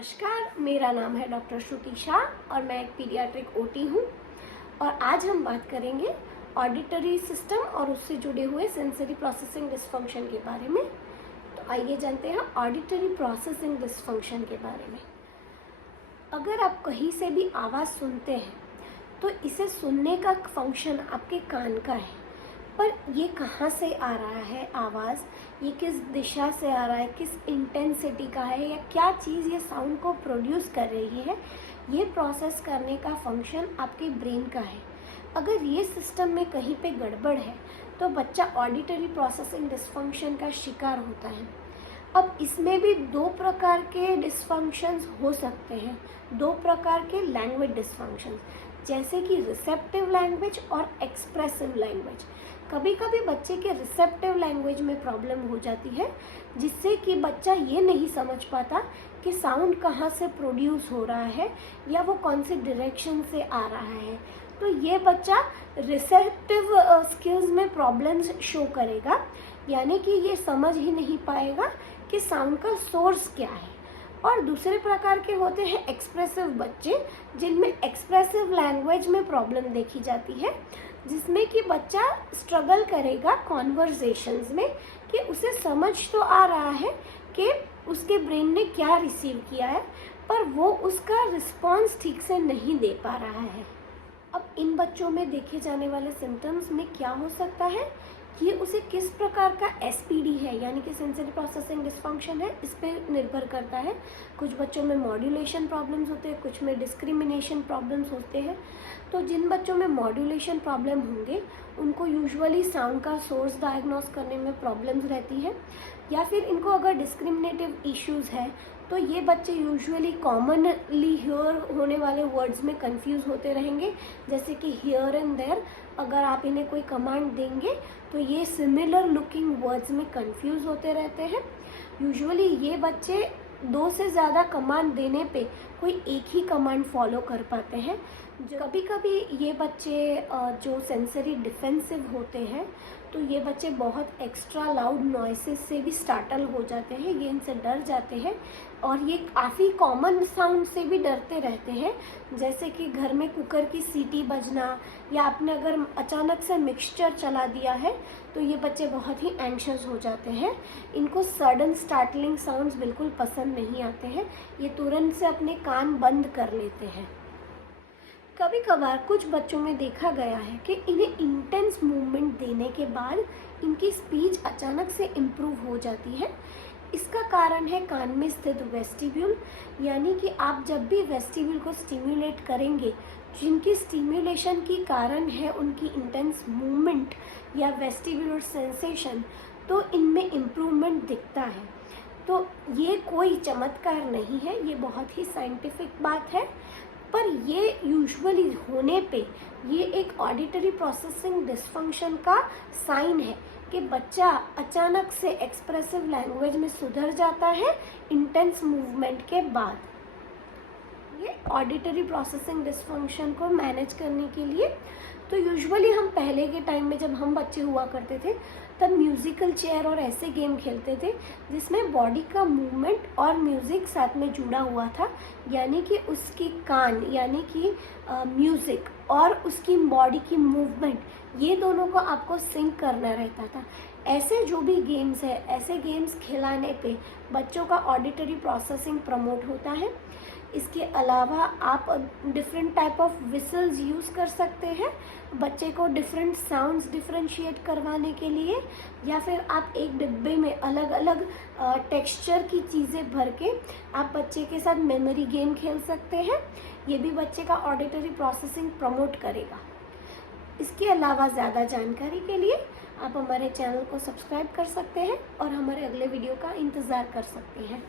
नमस्कार, मेरा नाम है डॉक्टर श्रुति शाह और मैं एक पीडियाट्रिक ओटी हूँ। और आज हम बात करेंगे ऑडिटरी सिस्टम और उससे जुड़े हुए सेंसरी प्रोसेसिंग डिसफंक्शन के बारे में। तो आइए जानते हैं ऑडिटरी प्रोसेसिंग डिसफंक्शन के बारे में। अगर आप कहीं से भी आवाज़ सुनते हैं तो इसे सुनने का फंक्शन आपके कान का है, पर ये कहाँ से आ रहा है आवाज़, ये किस दिशा से आ रहा है, किस इंटेंसिटी का है, या क्या चीज़ ये साउंड को प्रोड्यूस कर रही है, ये प्रोसेस करने का फंक्शन आपके ब्रेन का है। अगर ये सिस्टम में कहीं पे गड़बड़ है तो बच्चा ऑडिटरी प्रोसेसिंग डिसफंक्शन का शिकार होता है। अब इसमें भी दो प्रकार के डिसफंक्शंस हो सकते हैं, दो प्रकार के लैंग्वेज डिसफंक्शंस, जैसे कि रिसेप्टिव लैंग्वेज और एक्सप्रेसिव लैंग्वेज। कभी कभी बच्चे के रिसेप्टिव लैंग्वेज में प्रॉब्लम हो जाती है, जिससे कि बच्चा ये नहीं समझ पाता कि साउंड कहाँ से प्रोड्यूस हो रहा है या वो कौन से डायरेक्शन से आ रहा है। तो ये बच्चा रिसेप्टिव स्किल्स में प्रॉब्लम्स शो करेगा, यानी कि ये समझ ही नहीं पाएगा कि साउंड का सोर्स क्या है। और दूसरे प्रकार के होते हैं एक्सप्रेसिव बच्चे, जिनमें एक्सप्रेसिव लैंग्वेज में प्रॉब्लम देखी जाती है, जिसमें कि बच्चा स्ट्रगल करेगा कॉन्वर्सेशंस में कि उसे समझ तो आ रहा है कि उसके ब्रेन ने क्या रिसीव किया है, पर वो उसका रिस्पॉन्स ठीक से नहीं दे पा रहा है। अब इन बच्चों में देखे जाने वाले सिम्टम्स में क्या हो सकता है, ये उसे किस प्रकार का एसपीडी है यानी कि सेंसरी प्रोसेसिंग डिसफंक्शन है, इस पर निर्भर करता है। कुछ बच्चों में मॉड्यूलेशन प्रॉब्लम्स होते हैं, कुछ में डिस्क्रिमिनेशन प्रॉब्लम्स होते हैं। तो जिन बच्चों में मॉड्यूलेशन प्रॉब्लम होंगे उनको यूजुअली साउंड का सोर्स डायग्नोस करने में प्रॉब्लम्स रहती है, या फिर इनको अगर डिस्क्रिमिनेटिव इश्यूज़ है तो ये बच्चे यूजुअली कॉमनली हियर होने वाले वर्ड्स में कंफ्यूज होते रहेंगे, जैसे कि हियर एंड देयर। अगर आप इन्हें कोई कमांड देंगे तो ये सिमिलर लुकिंग वर्ड्स में कंफ्यूज होते रहते हैं। यूजुअली ये बच्चे दो से ज़्यादा कमांड देने पे कोई एक ही कमांड फॉलो कर पाते हैं। कभी कभी ये बच्चे जो सेंसरी डिफेंसिव होते हैं, तो ये बच्चे बहुत एक्स्ट्रा लाउड नॉइसेस से भी स्टार्टल हो जाते हैं, ये इनसे डर जाते हैं। और ये काफ़ी कॉमन साउंड से भी डरते रहते हैं, जैसे कि घर में कुकर की सीटी बजना, या आपने अगर अचानक से मिक्सचर चला दिया है तो ये बच्चे बहुत ही एंशियस हो जाते हैं। इनको सडन स्टार्टलिंग साउंड्स बिल्कुल पसंद नहीं आते हैं, ये तुरंत से अपने कान बंद कर लेते हैं। कभी कभार कुछ बच्चों में देखा गया है कि इन्हें इंटेंस मूवमेंट देने के बाद इनकी स्पीच अचानक से इम्प्रूव हो जाती है। इसका कारण है कान में स्थित वेस्टिब्यूल, यानी कि आप जब भी वेस्टिब्यूल को स्टिम्युलेट करेंगे, जिनकी स्टिम्युलेशन की कारण है उनकी इंटेंस मूवमेंट या वेस्टिब्यूलर सेंसेशन, तो इनमें इम्प्रूवमेंट दिखता है। तो ये कोई चमत्कार नहीं है, ये बहुत ही साइंटिफिक बात है। पर ये यूजुअली होने पे ये एक ऑडिटरी प्रोसेसिंग डिसफंक्शन का साइन है कि बच्चा अचानक से एक्सप्रेसिव लैंग्वेज में सुधर जाता है इंटेंस मूवमेंट के बाद। ये ऑडिटरी प्रोसेसिंग डिसफंक्शन को मैनेज करने के लिए तो यूजुअली हम पहले के टाइम में जब हम बच्चे हुआ करते थे तब म्यूज़िकल चेयर और ऐसे गेम खेलते थे जिसमें बॉडी का मूवमेंट और म्यूज़िक साथ में जुड़ा हुआ था, यानी कि उसकी कान यानी कि म्यूज़िक और उसकी बॉडी की मूवमेंट, ये दोनों को आपको सिंक करना रहता था। ऐसे जो भी गेम्स है, ऐसे गेम्स खिलाने पे बच्चों का ऑडिटरी प्रोसेसिंग प्रमोट होता है। इसके अलावा आप different type of whistles use कर सकते हैं बच्चे को डिफरेंट साउंड्स डिफरेंशिएट करवाने के लिए, या फिर आप एक डिब्बे में अलग अलग टेक्सचर की चीज़ें भर के आप बच्चे के साथ मेमोरी गेम खेल सकते हैं। ये भी बच्चे का ऑडिटरी प्रोसेसिंग प्रमोट करेगा। इसके अलावा ज़्यादा जानकारी के लिए आप हमारे चैनल को सब्सक्राइब कर सकते हैं और हमारे अगले वीडियो का इंतज़ार कर सकते हैं।